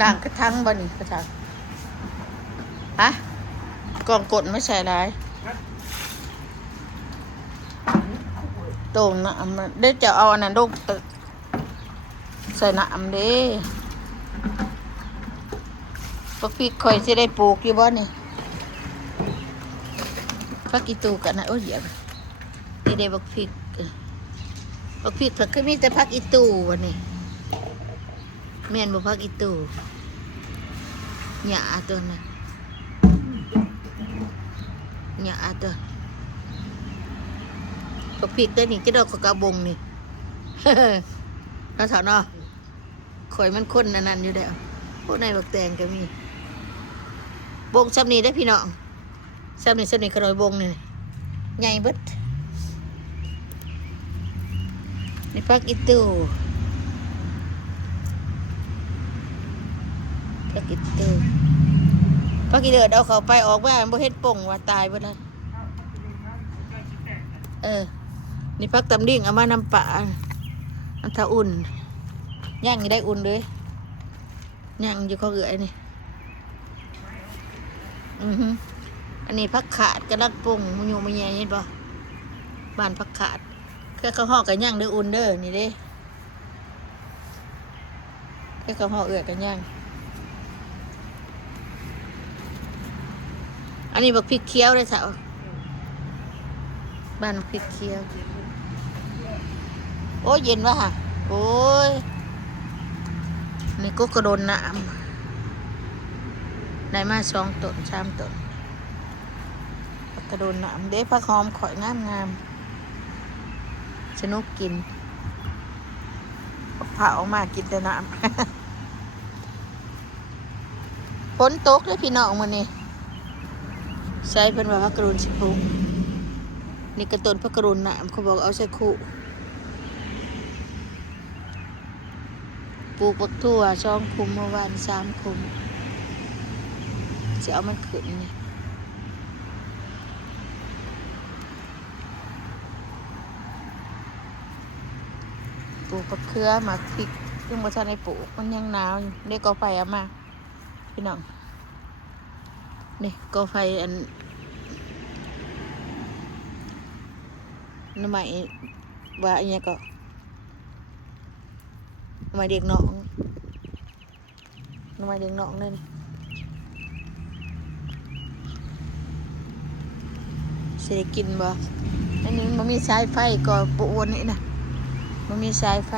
ด่างกระทั่งบ่นี่กระทั่งฮะกล่องกดไม่ใช่ไรตรงน้ำได้จะเอาอันนั้นลูกใส่น้ำเด้ปักพริกคอยจะได้ปลูกอยู่บ่นี่พักอีตูกันนะโอ้ยเหี้ยนี่ได้ปักพริกเพิ่นก็มีแต่พักอีตูวันนี้แม่นบ่พักอีตูหญ้าตัวนั้นหญ้าตัวปักพริกได้นี่จะดอกกระบงนี่ น้าสาวเนาะข่อยมันคนนั่นอยู่แล้วพวกนายบักแตงก็มีบงซ้ำนี้ได้พี่น้องซ้ำนี้ขนอยบงนี่ใหญ่เบิดนี่พักอีตูพักอีตูพักอีเดือดเอาเขาไปออกว่าบ่เฮ็ดป่งว่าตายเบิดแล้วนี่พักตำดิ่งเอามานำปลาอันทาอุ่นย่างอยู่ได้อุ่นเลยย่างอยู่ข้าวเกลือนี่อันนี้พักขาดกระลักป่งมุญมุญแย่เห็นป่ะบ้านพักขาดแค่ข้าวห่อกันย่างเด้ออุ่นเด้อนี่เด้แค่ข้าวห่อเอือกันย่างอันนี้บักพริกเคี้ยวเลยสาวบ้านบักพริกเคี้ยวโอ้ยเย็นวะฮะโอ้ยนี่ก็กระโดนน้ำได้มา2 ต้น 3 ต้นกระโดนน้ำเด้ผักหอมข่อยงามสนุกกินเผาออกมากินแต่น้ำฝนตกเลยพี่น้องมื้อนี้ใส่เพิ่นว่าผักกระโดนสิปลูกนี่กระต้นผักกระโดนน้ำเขาบอกเอาใส่คู่ปลูกบักทั่ว2 คุมเมื่อวาน3 คุมจะเอามันขึ้นนี่ปลูกบักเขือหมากพริกยังบ่ทันได้ปลูกมันยังหนาวอยู่นี่ก็ไฟเอามาพี่น้องนี่ก็ไฟอันน้ำใหม่ว่าอันนี้ก็น้ำใหม่เด็กน้องน้ำใหม่เด็กน้องนั่นสิได้กินบ่อันนี้มันมีสายไฟก็ปูวนนี่นะมันมีสายไฟ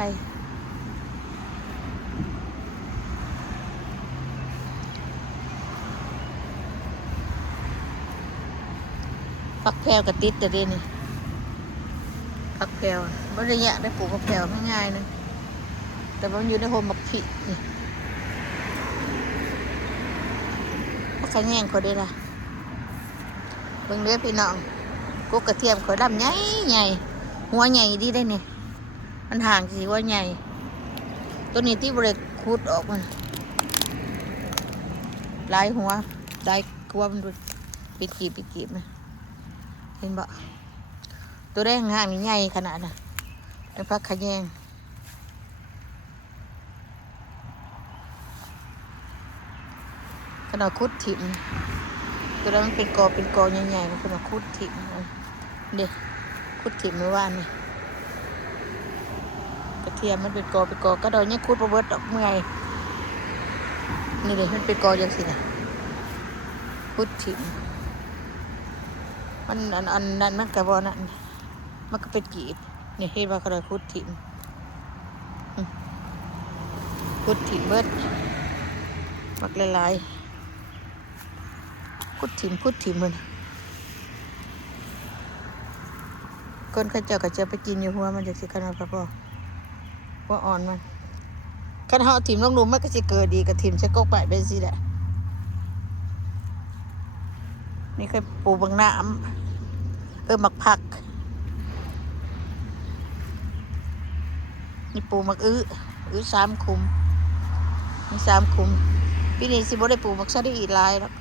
พักแพรวกับติดแต่เดี๋ยวนี้พักแพรวบ่ได้ยากได้ปลูกพักแพรวง่ายๆนะแต่มันอยู่ในโฮมบักผินี่พักขะแยงเขาได้ละเบิ่งเด้อพี่น้องกุ๊กกระเทียมเขาดำใหญ่หัวใหญ่ดีได้เนี่ยมันห่างสิหัวใหญ่ตัวนี้ที่บริขุดออกมันลายหัวลายกลัวมันดูปีกีบนะเห็นบ่ตัวแดงห่างนี่ใหญ่ขนาดน่ะเป็นพักขะแยงขนาดคุดถิ่มตัวนั้นมันเป็นกอใหญ่ๆมันขนาดคุดถิ่มเด็กคุดถิ่มเมื่อวานนี่กระเทียมมันเป็นกอกระดอยเนี่ยคุดประเบิดดอกเมื่อยนี่เลยมันเป็นกออย่างสินะคุดถิ่มมันอันนั้นมันกระบอกนั่นมันก็เป็นกีบนี่เห็นว่ากระดอยคุดถิ่มคุดถิ่มเบิดมักลายคุดถิ่มมันก้นข้าเจ้าก็จะไปกินอยู่หัวมันจากสิขนาดพอว่าอ่อนมันกันห่อถิ่มลงดูมันก็จะเกิดดีกับถิ่มใช้กกไปเป็นสิแหละนี่เคยปลูกบางน้ำหมักผักนี่ปลูกหมัก3 คุมมี3 คุมปีนี้สิบ่ได้ปลูกหมักซะได้อีกลายแล้ว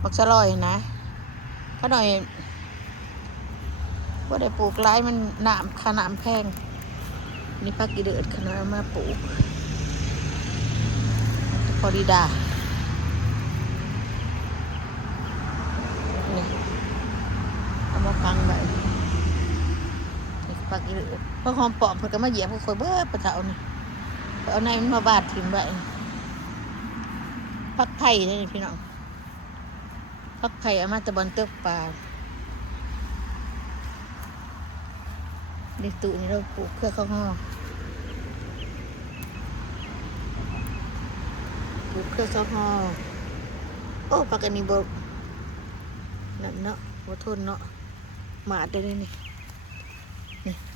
หมักซะลอยนะก็หน่อยว่าได้ปลูกหลายมันขนาดแพงนี่พักอีเดือดขนาดมาปลูก อริดานี่เอามาฟังไว้ปักอีกเพราะหอมปอมเพิ่นก็มาเหยียบค่อยๆเบิดปะเฒ่านี่เอาในมันมาบาดถิ่มไว้พักไผ่นี่พี่น้องพักไผ่เอามาตะบอนเตือกปลาในตู้นี่เราปลูกเครือข้าวหอมปลูกเครือข้าวหอมโอ้ปักอันนี้บ่นั่นเนาะบ่ทนเนาะหมาได้นี่นี่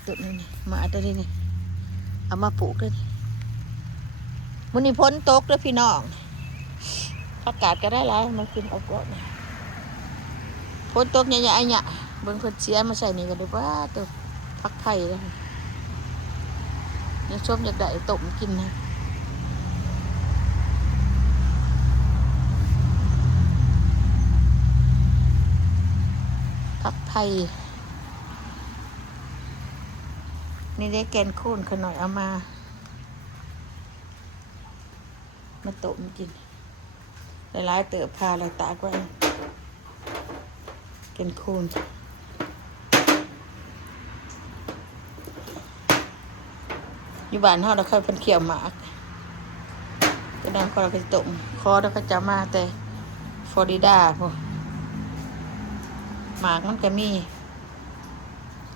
ต้นนี่หมาได้นี่เอามาปลูกเลยมื้อนี้ฝนตกเด้อพี่น้องอากาศก็ได้หลายมันขึ้นออกก่อนฝนตกใหญ่ๆเนี่ยเบิ่งเพิ่นเสียมาใส่นี่ก็ได้ว่าตัวพักไผ่เลยยังชมอยากได้ต้มกินนะพักไผ่นี่ได้แกนโค่นขน่อยเอามาต้มกินหลายๆเติบพาหลายตากไว้แกนโค่นอยู่บ้านเฮาเราเคยเป็นเขียวหมากก็นั่งก็เราไปต้มคอเราก็จะมาแต่ฟลอริดาพวกหมากมันก็มี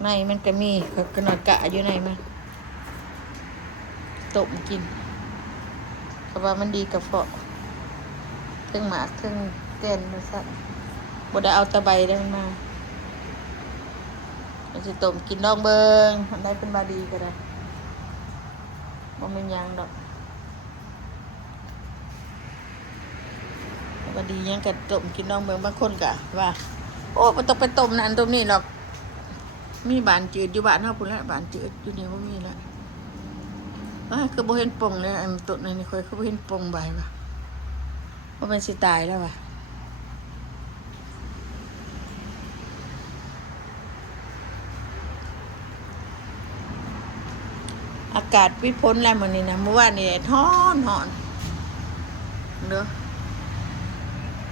ในมันก็มีก็นอนกะอยู่ในมันต้มกินเพราะว่ามันดีกับฟอกเครื่องหมากเครื่องแกนมาสักบ่ได้เอาตะไบได้มาเราจะต้มกินดองเบิงอันใดเป็นบาดีก็ได้บ่เป็นยังดอกบาดียังกับต้มกินดองเบิงบางคนกะว่าโอ้มันต้องไปต้มนั่นต้มนี่หรอกมีบานจืดอยู่บ้านเฮาพุ่นละบานจืดอยู่นี่บ่มีละคือบ่เห็นป่งเลยอันต้นนี่ค่อยคือบ่เห็นป่งใบว่ะบ่เป็นสิตายแล้วว่ะอากาศวิพ้นแล้วมื้อนี้นะเมื่อวานนี่ร้อนเด้อ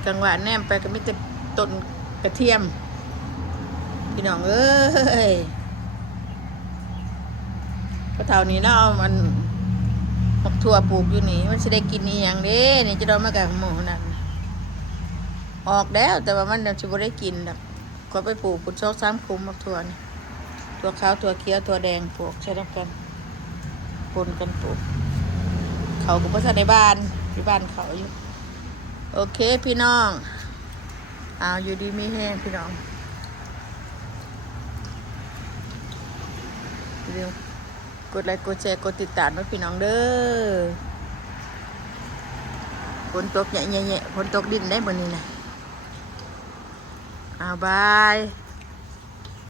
กลางวันแนมไปก็มีแต่ต้นกระเทียมพี่น้องเอ้ยก็เท่านี้เนาะมันผักถั่วปลูกอยู่นี่มันสิได้กินอีหยังเด้นี่จะโดนมากับหมูนั่นออกแล้วแต่ว่ามันสิบ่ได้กินดอกก็ไปปลูกพุ่น2-3คุมผักถั่วนี่ถั่วขาวถั่วเขียวถั่วแดงปลูกใช้นำกันปนกันปลูกเขาก็บ่ทันในบ้านที่บ้านเขาอยู่โอเคพี่น้องอยู่ดีมีแห้งพี่น้องเร็วกดไลค์กดแชร์กดติดตามด้วยพี่น้องเด้อฝนตกแหน่ๆฝนตกดินได้บนนี้นะบาย